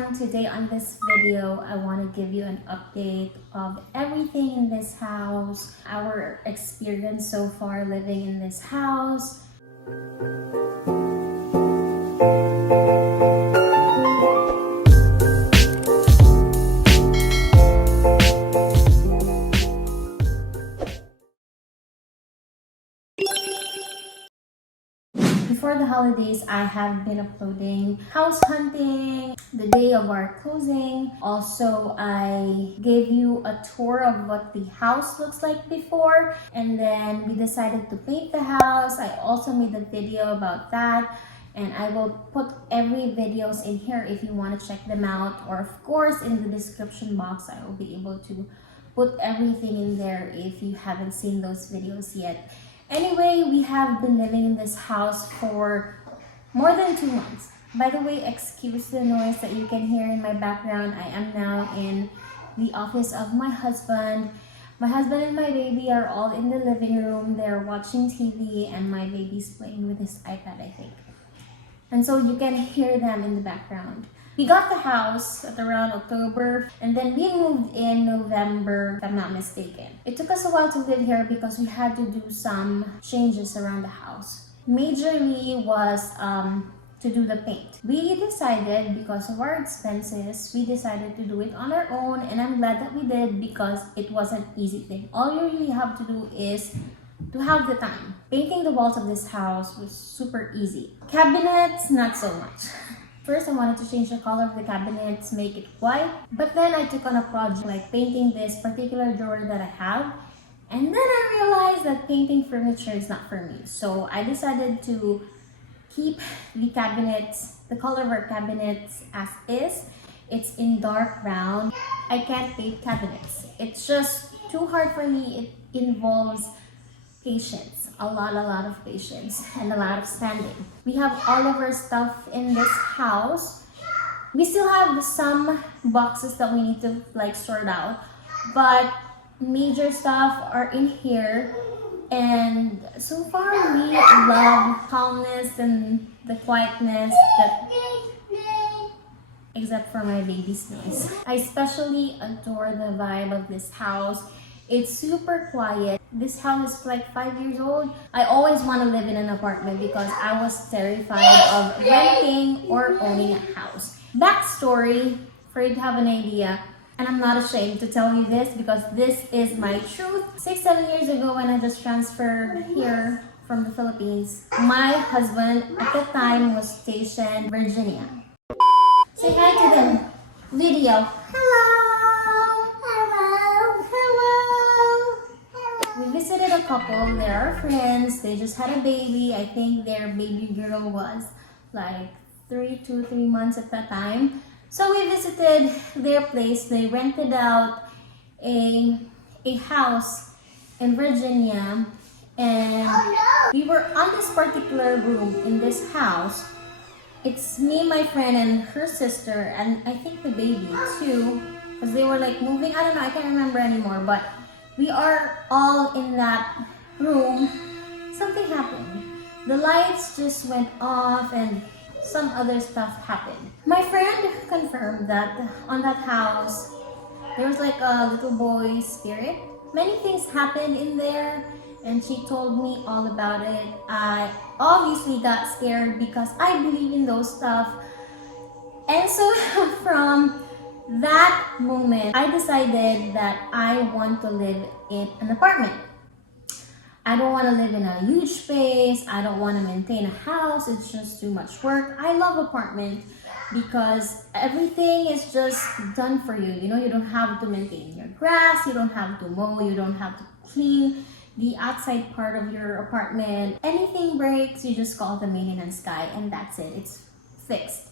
everyone, today on this video I want to give you an update of everything in this house, our experience so far living in this house. Before the holidays, I have been uploading house hunting, the day of our closing. Also, I gave you a tour of what the house looks like before, and then we decided to paint the house. I also made a video about that, and I will put every videos in here if you want to check them out, or of course in the description box I will be able to put everything in there if you haven't seen those videos yet. Anyway, we have been living in this house for more than 2 months. By the way, excuse the noise that you can hear in my background. I am now in the office of my husband. My husband and my baby are all in the living room. They're watching TV and my baby's playing with his iPad, I think. And so you can hear them in the background. We got the house at around October, and then we moved in November, if I'm not mistaken. It took us a while to live here because we had to do some changes around the house. Majorly was to do the paint. We decided, because of our expenses, we decided to do it on our own, and I'm glad that we did because it was an easy thing. All you really have to do is to have the time. Painting the walls of this house was super easy. Cabinets, not so much. First, I wanted to change the color of the cabinets, make it white. But then I took on a project like painting this particular drawer that I have. And then I realized that painting furniture is not for me. So I decided to keep the cabinets, the color of our cabinets as is. It's in dark brown. I can't paint cabinets. It's just too hard for me. It involves patience, a lot of patience, and a lot of standing. We have all of our stuff in this house. We still have some boxes that we need to sort out, but major stuff are in here. And so far we love calmness and the quietness, except for my baby's noise. I especially adore the vibe of this house. It's super quiet. This house is like 5 years old. I always want to live in an apartment because I was terrified of renting or owning a house. Backstory, for you to have an idea, and I'm not ashamed to tell you this because this is my truth. 6-7 years ago when I just transferred here from the Philippines, my husband at the time was stationed in Virginia. Say hi to them. Video. Hello. We visited a couple. They're our friends. They just had a baby. I think their baby girl was like 3 months at that time. So we visited their place. They rented out a house in Virginia, and we were on this particular room in this house. It's me, my friend, and her sister, and I think the baby too, because they were like moving. I don't know, I can't remember anymore, but we are all in that room. Something happened. The lights just went off and some other stuff happened. My friend confirmed that on that house, there was like a little boy spirit. Many things happened in there, and she told me all about it. I obviously got scared because I believe in those stuff. And so from that moment, I decided that I want to live in an apartment. I don't want to live in a huge space. I don't want to maintain a house. It's just too much work. I love apartments because everything is just done for you. You know, you don't have to maintain your grass. You don't have to mow. You don't have to clean the outside part of your apartment. Anything breaks, you just call the maintenance guy and that's it. It's fixed.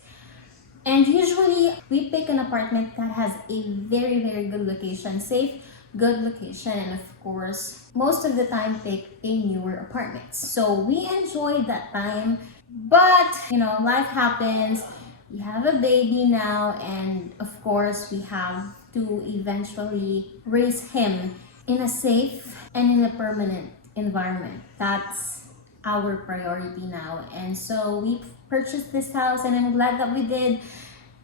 And usually we pick an apartment that has a very good location, safe, good location, and of course, most of the time pick a newer apartment. So we enjoyed that time, but you know, life happens. We have a baby now, and of course, we have to eventually raise him in a safe and in a permanent environment. That's our priority now. And so we purchased this house, and I'm glad that we did.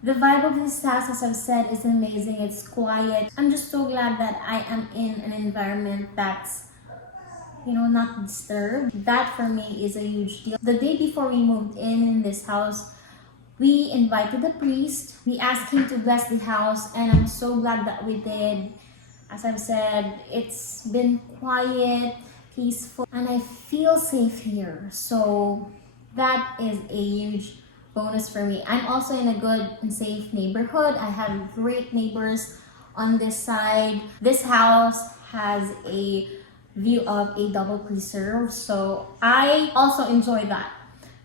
The vibe of this house, as I've said, is amazing. It's quiet. I'm just so glad that I am in an environment that's, not disturbed. That for me is a huge deal. The day before we moved in this house, we invited the priest. We asked him to bless the house, and I'm so glad that we did. As I've said, it's been quiet, peaceful, and I feel safe here. So that is a huge bonus for me. I'm also in a good and safe neighborhood. I have great neighbors on this side. This house has a view of a double preserve, so I also enjoy that.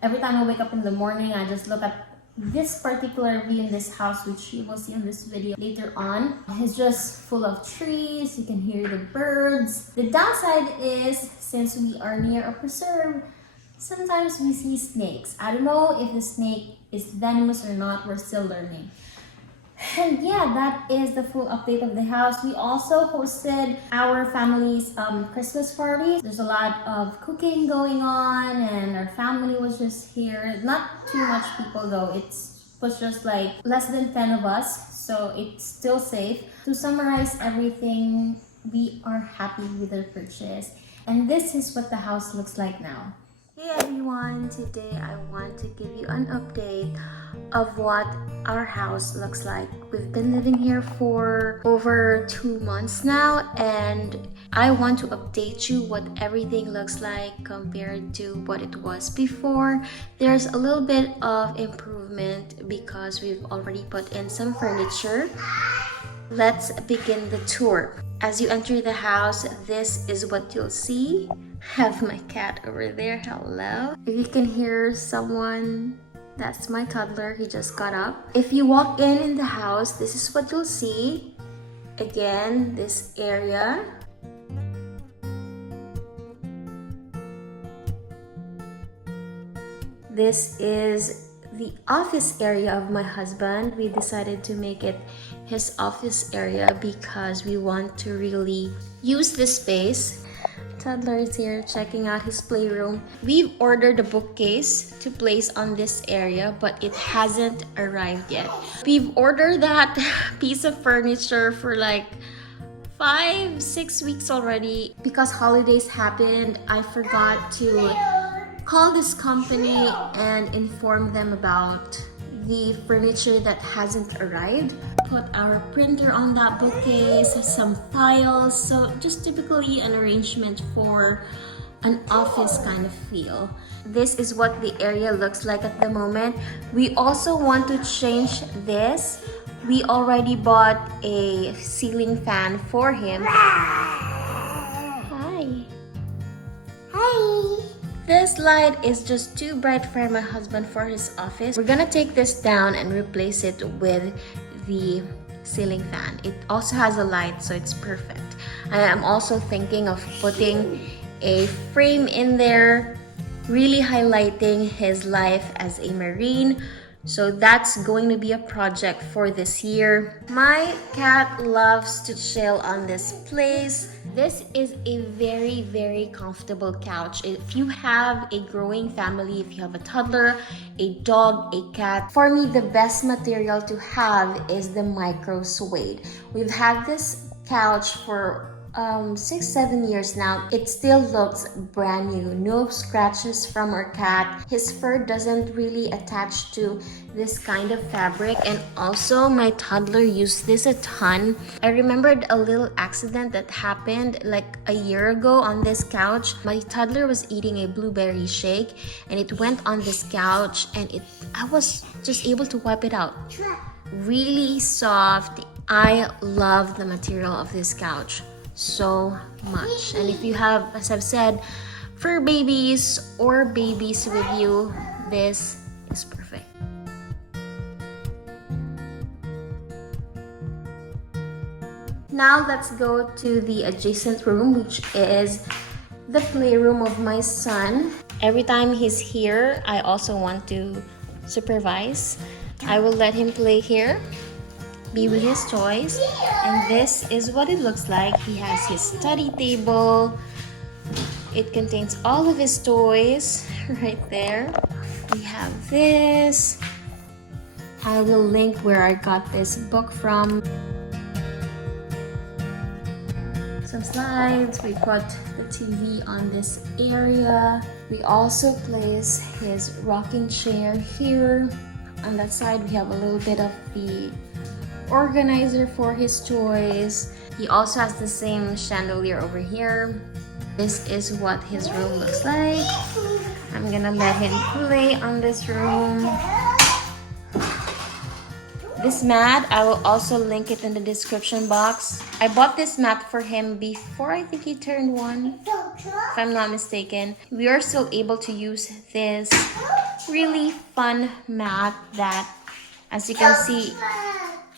Every time I wake up in the morning, I just look at this particular view in this house, which you will see in this video later on. It's just full of trees. You can hear the birds. The downside is, since we are near a preserve, sometimes we see snakes. I don't know if the snake is venomous or not. We're still learning. And yeah, that is the full update of the house. We also hosted our family's Christmas party. There's a lot of cooking going on, and our family was just here. Not too much people though. It was just like less than 10 of us, so it's still safe. To summarize everything, we are happy with our purchase. And this is what the house looks like now. Hey everyone, today I want to give you an update of what our house looks like. We've been living here for over 2 months now, and I want to update you what everything looks like compared to what it was before. There's a little bit of improvement because we've already put in some furniture. Let's begin the tour. As you enter the house, this is what you'll see. Have my cat over there. Hello. If you can hear someone, that's my toddler. He just got up. If you walk in the house, this is what you'll see. Again, this area. This is the office area of my husband. We decided to make it his office area because we want to really use this space. Toddler is here checking out his playroom. We've ordered a bookcase to place on this area, but it hasn't arrived yet. We've ordered that piece of furniture for like 5-6 weeks already. Because holidays happened, I forgot to call this company and inform them about the furniture that hasn't arrived. Put our printer on that bookcase, some files, so just typically an arrangement for an office kind of feel. This is what the area looks like at the moment. We also want to change this. We already bought a ceiling fan for him. Hi. Hi. This light is just too bright for my husband for his office. We're gonna take this down and replace it with the ceiling fan. It also has a light, so it's perfect. I am also thinking of putting a frame in there, really highlighting his life as a Marine. So that's going to be a project for this year. My cat loves to chill on this place. This is a very, very comfortable couch. If you have a growing family, if you have a toddler, a dog, a cat, for me, the best material to have is the micro suede. We've had this couch for 6-7 years now. It still looks brand new. No scratches from our cat. His fur doesn't really attach to this kind of fabric, and also my toddler used this a ton. I remembered a little accident that happened like a year ago on this couch. My toddler was eating a blueberry shake and it went on this couch, and I was just able to wipe it out. Really soft. I love the material of this couch so much. And if you have, as I've said, fur babies or babies with you, this is perfect. Now let's go to the adjacent room, which is the playroom of my son. Every time he's here, I also want to supervise. I will let him play here, be with his toys, and this is what it looks like. He has his study table. It contains all of his toys right there. We have this. I will link where I got this book from. Some slides. We put the TV on this area. We also place his rocking chair here. On that side, we have a little bit of the organizer for his toys. He also has the same chandelier over here. This is what his room looks like. I'm gonna let him play on this room. This mat, I will also link it in the description box. I bought this mat for him before I think he turned 1, if I'm not mistaken. We are still able to use this really fun mat that, as you can see,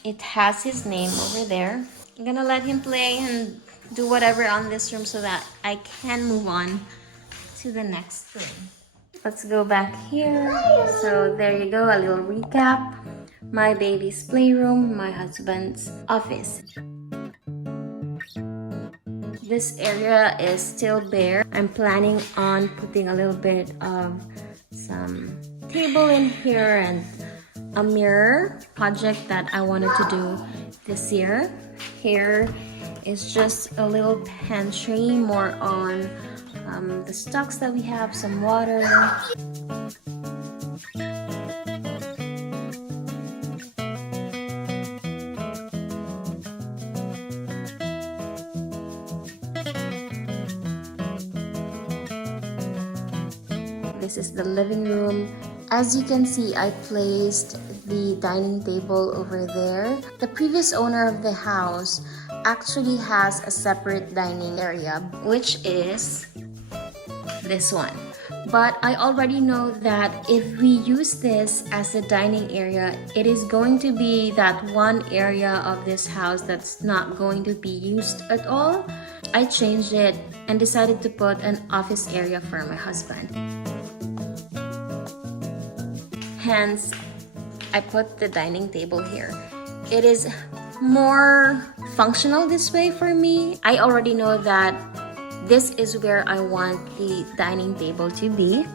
it has his name over there. I'm gonna let him play and do whatever on this room so that I can move on to the next room. Let's go back here. So there you go, a little recap. My baby's playroom, my husband's office. This area is still bare. I'm planning on putting a little bit of some table in here and a mirror project that I wanted to do this year. Here is just a little pantry, more on the stocks that we have, some water. This is the living room. As you can see, I placed the dining table over there. The previous owner of the house actually has a separate dining area, which is this one. But I already know that if we use this as a dining area, it is going to be that one area of this house that's not going to be used at all. I changed it and decided to put an office area for my husband. Hence, I put the dining table here. It is more functional this way for me. I already know that this is where I want the dining table to be.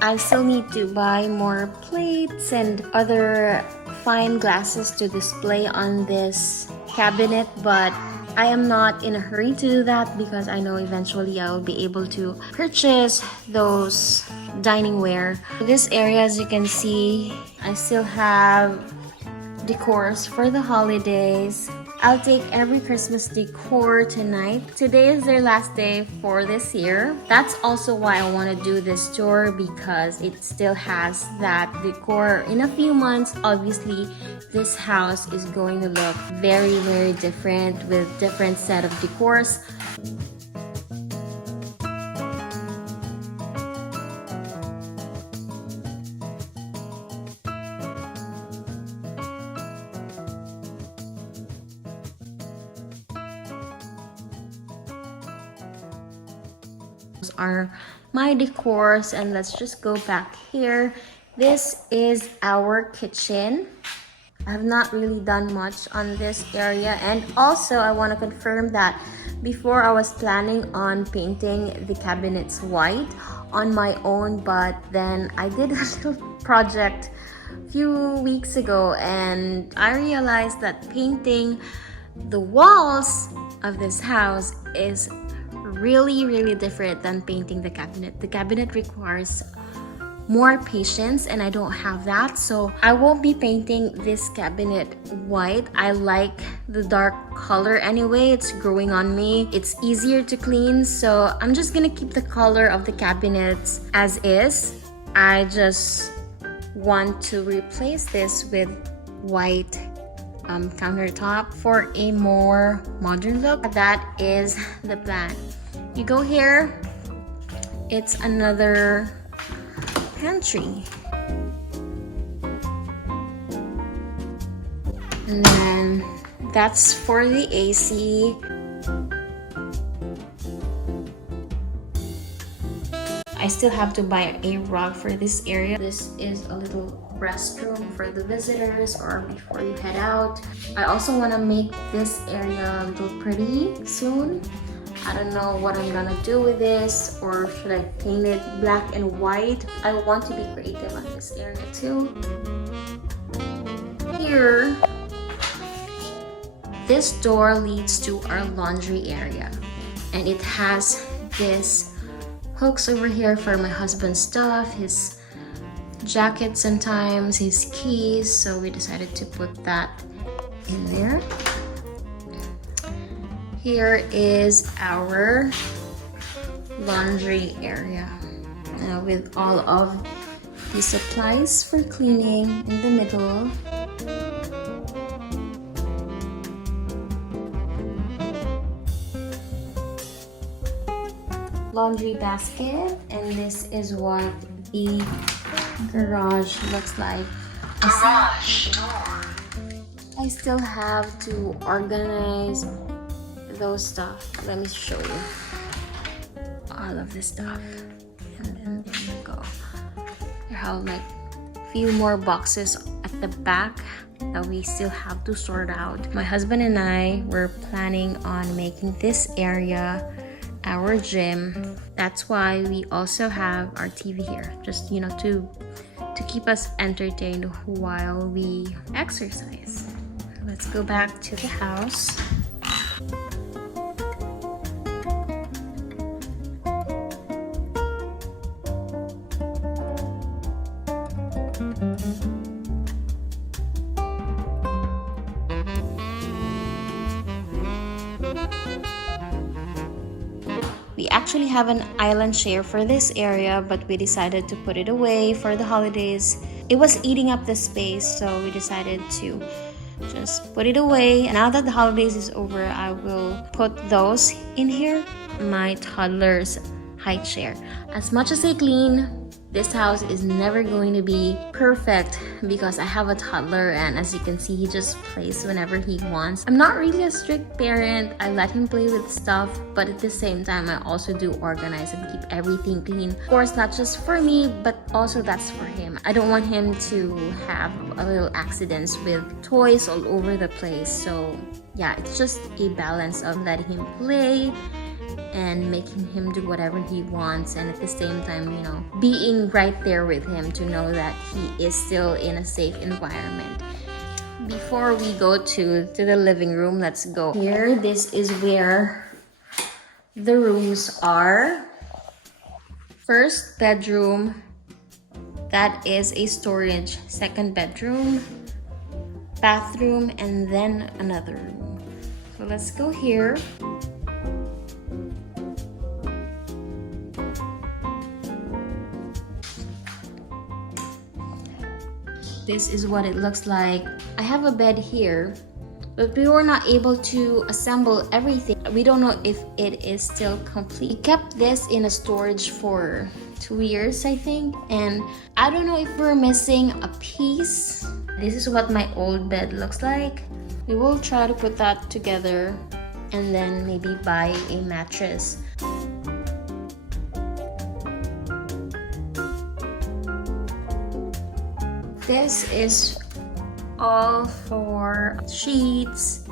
I still need to buy more plates and other fine glasses to display on this cabinet, but I am not in a hurry to do that because I know eventually I will be able to purchase those dining ware. This area, as you can see, I still have decors for the holidays. I'll take every Christmas decor tonight. Today is their last day for this year. That's also why I want to do this tour, because it still has that decor. In a few months, obviously, this house is going to look very, very different with different set of decors. Are my decors, and let's just go back here. This is our kitchen. I have not really done much on this area, and also I want to confirm that before I was planning on painting the cabinets white on my own, but then I did a little project a few weeks ago and I realized that painting the walls of this house is really different than painting the cabinet. The cabinet requires more patience and I don't have that, so I won't be painting this cabinet white. I like the dark color anyway. It's growing on me. It's easier to clean, so I'm just gonna keep the color of the cabinets as is. I just want to replace this with white countertop for a more modern look. That is the plan. You go here, it's another pantry, and then that's for the AC. I still have to buy a rug for this area. This is a little restroom for the visitors or before you head out. I also want to make this area a little pretty soon. I don't know what I'm gonna do with this, or should I paint it black and white? I want to be creative on this area too. Here, this door leads to our laundry area, and it has this hooks over here for my husband's stuff, his jacket sometimes, his keys, so we decided to put that in there. Here is our laundry area with all of the supplies for cleaning in the middle. Laundry basket, and this is what the garage looks like. Garage door. I still have to organize those stuff. Let me show you all of this stuff, and then there you go. I have like a few more boxes at the back that we still have to sort out. My husband and I were planning on making this area our gym. That's why we also have our TV here, just to keep us entertained while we exercise. Let's go back to the house. We actually have an island chair for this area, but we decided to put it away for the holidays. It was eating up the space, so we decided to just put it away. And now that the holidays is over, I will put those in here. My toddler's high chair. As much as I clean, this house is never going to be perfect because I have a toddler, and as you can see, he just plays whenever he wants. I'm not really a strict parent. I let him play with stuff, but at the same time, I also do organize and keep everything clean. Of course, not just for me, but also that's for him. I don't want him to have a little accidents with toys all over the place. So yeah, it's just a balance of letting him play and making him do whatever he wants, and at the same time, being right there with him to know that he is still in a safe environment. Before we go to the living room, let's go here. This is where the rooms are. First bedroom, that is a storage. Second bedroom, bathroom, and then another room. So let's go here. This is what it looks like. I have a bed here, but we were not able to assemble everything. We don't know if it is still complete. We kept this in a storage for 2 years, I think, and I don't know if we're missing a piece. This is what my old bed looks like. We will try to put that together and then maybe buy a mattress. This is all for sheets.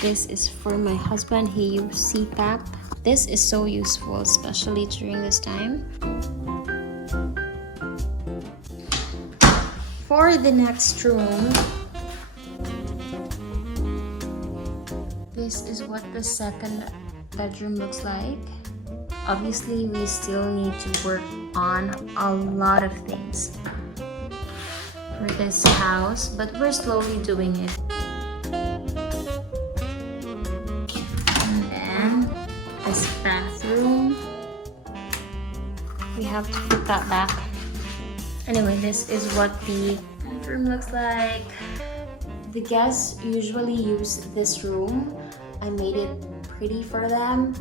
This is for my husband. He used CPAP. This is so useful, especially during this time. For the next room, this is what the second bedroom looks like. Obviously, we still need to work on a lot of things for this house, but we're slowly doing it. And then this bathroom, we have to put that back. Anyway, this is what the bedroom looks like. The guests usually use this room. I made it pretty for them.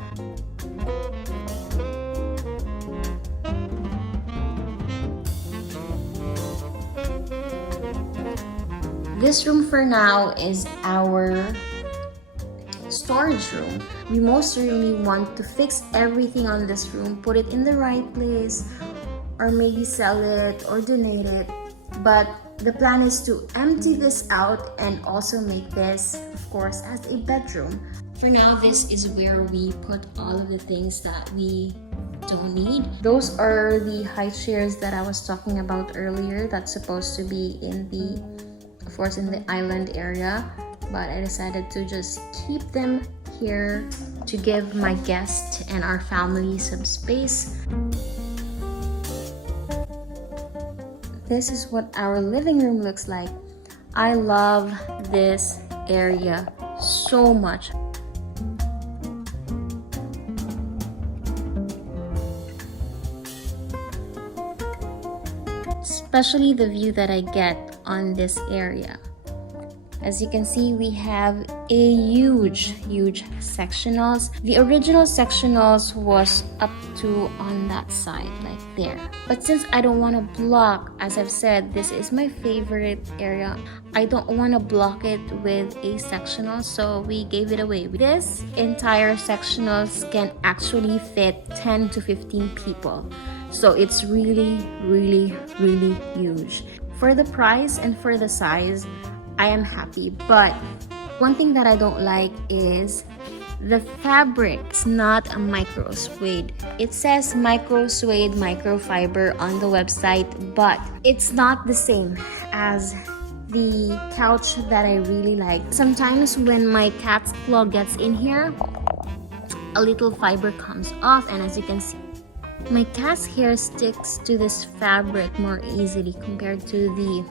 This room for now is our storage room. We most really want to fix everything on this room, put it in the right place, or maybe sell it or donate it. But The plan is to empty this out and also make this, of course, as a bedroom. For now, this is where we put all of the things that we don't need. Those are the high chairs that I was talking about earlier that's supposed to be in the, of course, in the island area, but I decided to just keep them here to give my guests and our family some space. This is what our living room looks like. I love this area so much. Especially the view that I get on this area. As you can see, we have a huge sectionals. The original sectionals was up to on that side, like there. But since I don't want to block, as I've said, this is my favorite area. I don't want to block it with a sectional, so we gave it away. This entire sectionals can actually fit 10 to 15 people. So it's really huge. For the price and for the size, I am happy. But one thing that I don't like is the fabric. It's not a micro suede. It says micro suede, microfiber on the website, but it's not the same as the couch that I really like. Sometimes when my cat's claw gets in here, a little fiber comes off, and as you can see, my cat's hair sticks to this fabric more easily compared to the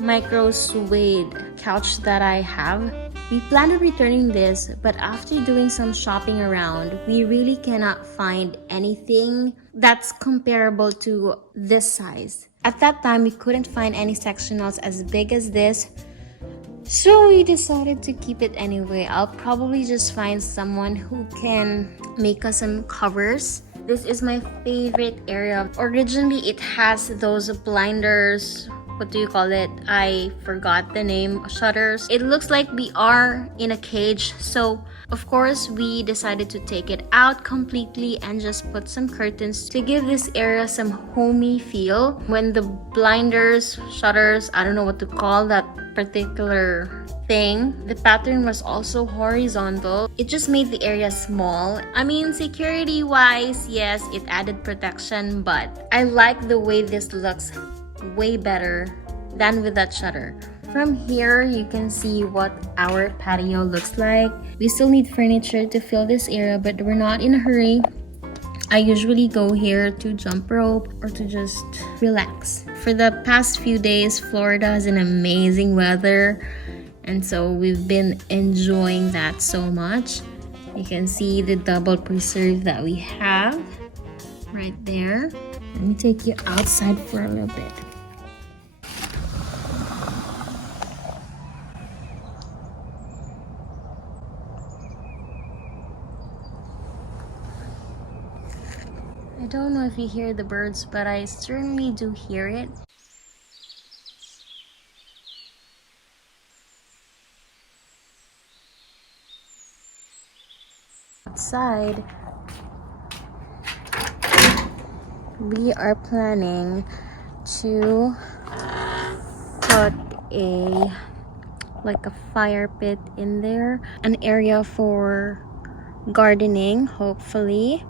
micro suede couch that I have. We plan on returning this, but after doing some shopping around, we really cannot find anything that's comparable to this size. At that time, we couldn't find any sectionals as big as this, so we decided to keep it anyway. I'll probably just find someone who can make us some covers. This is my favorite area. Originally, it has those blinders. What do you call it? I forgot the name. Shutters. It looks like we are in a cage. So, of course, we decided to take it out completely and just put some curtains to give this area some homey feel. When the blinders, shutters, I don't know what to call that particular thing, the pattern was also horizontal. It just made the area small. I mean, security wise, yes, it added protection, but I like the way this looks way better than with that shutter. From here, you can see what our patio looks like. We still need furniture to fill this area, but we're not in a hurry. I usually go here to jump rope or to just relax. For the past few days, Florida has an amazing weather, and so we've been enjoying that so much. You can see the double preserve that we have right there. Let me take you outside for a little bit. I don't know if you hear the birds, but I certainly do hear it. Outside, we are planning to put a fire pit in there, an area for gardening, hopefully.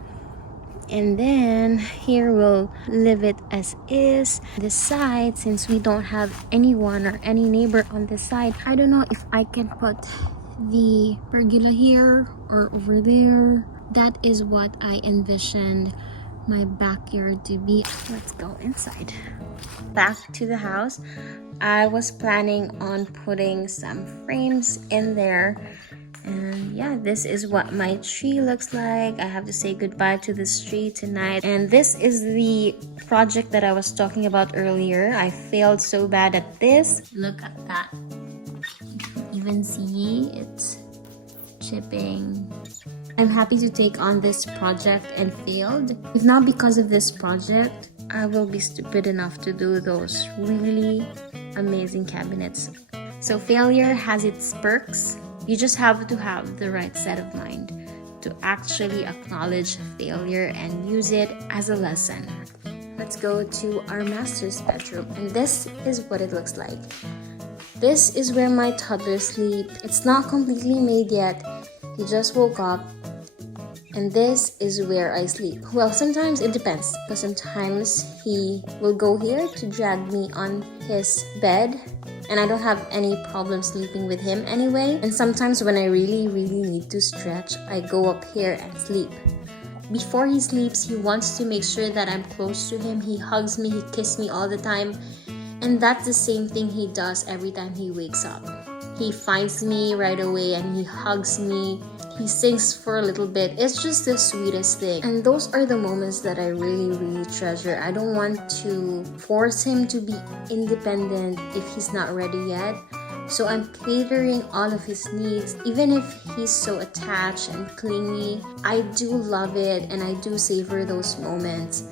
And then here we'll leave it as is. This side, since we don't have anyone or any neighbor on this side, I don't know if I can put the pergola here or over there. That is what I envisioned my backyard to be. Let's go inside. Back to the house. I was planning on putting some frames in there. And yeah, this is what my tree looks like. I have to say goodbye to this tree tonight. And this is the project that I was talking about earlier. I failed so bad at this. Look at that. You can even see it's chipping. I'm happy to take on this project and failed. If not because of this project, I will be stupid enough to do those really amazing cabinets. So failure has its perks. You just have to have the right set of mind to actually acknowledge failure and use it as a lesson. let's go to our master's bedroom, and this is what it looks like. This is where my toddler sleeps. It's not completely made yet. He just woke up. And this is where I sleep. Well, sometimes it depends, because sometimes he will go here to drag me on his bed, and I don't have any problem sleeping with him anyway. And sometimes when I really need to stretch, I go up here and sleep. Before he sleeps, he wants to make sure that I'm close to him. He hugs me, he kisses me all the time. And that's the same thing he does every time he wakes up. He finds me right away and he hugs me. He sings for a little bit. It's just the sweetest thing. And those are the moments that I really treasure. I don't want to force him to be independent if he's not ready yet. So I'm catering all of his needs. Even if he's so attached and clingy, I do love it and I do savor those moments.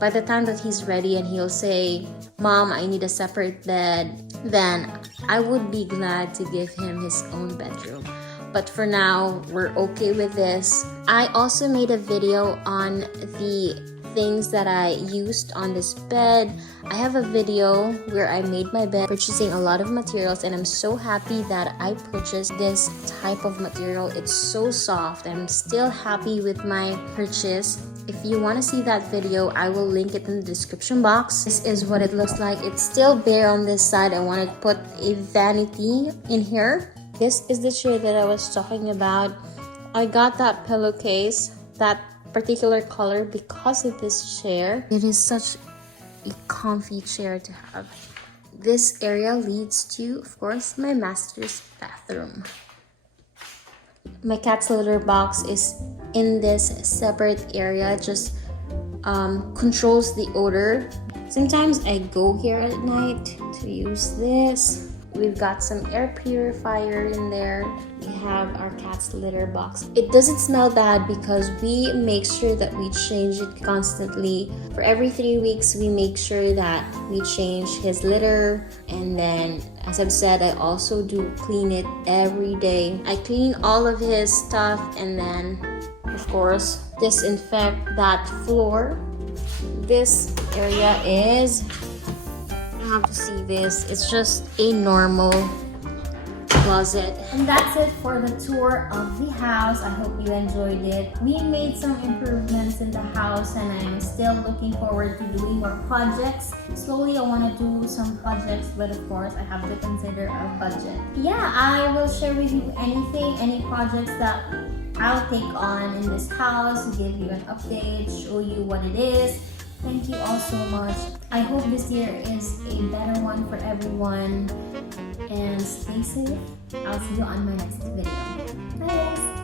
By the time that he's ready and he'll say, "Mom, I need a separate bed," then I would be glad to give him his own bedroom. But for now, we're okay with this. I also made a video on the things that I used on this bed. I have a video where I made my bed purchasing a lot of materials, and I'm so happy that I purchased this type of material. It's so soft. I'm still happy with my purchase. If you want to see that video, I will link it in the description box. This is what it looks like. It's still bare on this side. I want to put a vanity in here. This is the chair that I was talking about. I got that pillowcase, that particular color, because of this chair. It is such a comfy chair to have. This area leads to, of course, my master's bathroom. My cat's litter box is in this separate area, just controls the odor. Sometimes I go here at night to use this. We've got some air purifier in there. We have our cat's litter box. It doesn't smell bad because we make sure that we change it constantly. For every 3 weeks, we make sure that we change his litter. And then, as I've said, I also do clean it every day. I clean all of his stuff and then, of course, disinfect that floor. This area is... have to see this. It's just a normal closet. And that's it for the tour of the house. I hope you enjoyed it. We made some improvements in the house and I'm still looking forward to doing more projects. Slowly I want to do some projects, but of course I have to consider our budget. Yeah, I will share with you any projects that I'll take on in this house, give you an update, show you what it is. Thank you all so much. I hope this year is a better one for everyone. And stay safe. I'll see you on my next video. Bye guys!